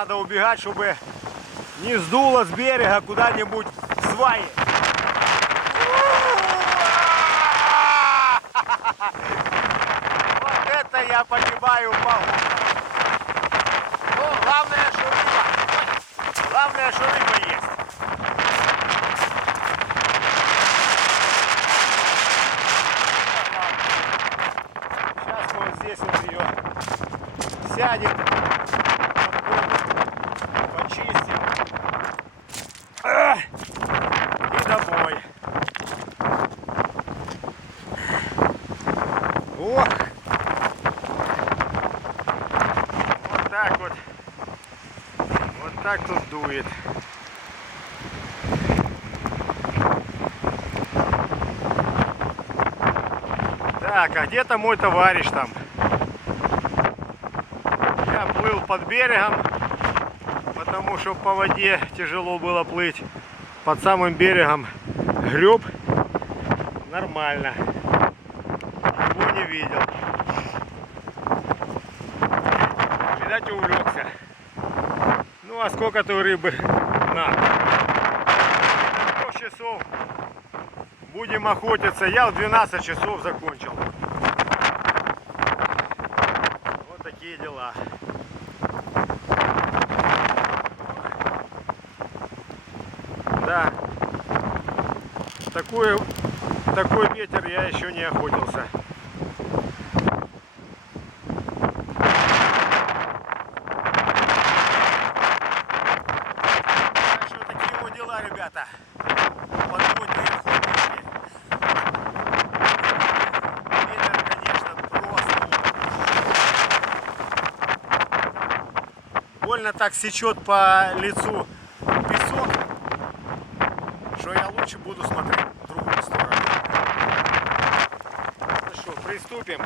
Надо убегать, чтобы не сдуло с берега куда-нибудь в сваи. Вот это я понимаю могу. Но главное, что рыба. Главное, что рыба есть. Сейчас мы вот здесь вот ее сядем, почистим и домой. Ох! Вот так вот. Вот так тут дует. Так, а где-то мой товарищ там. Я плыл под берегом, потому что по воде тяжело было плыть. Под самым берегом греб нормально. Его не видел. Видать, увлекся. Ну а сколько той рыбы надо? 3 часов будем охотиться. Я в 12 часов закончил. Вот такие дела. Да. Такой ветер я еще не охотился. Так что такие вот дела, ребята. Подводные охотники. Ветер, конечно, просто. Больно так сечет по лицу песок, что я лучше буду смотреть в другую сторону. Ну что, приступим.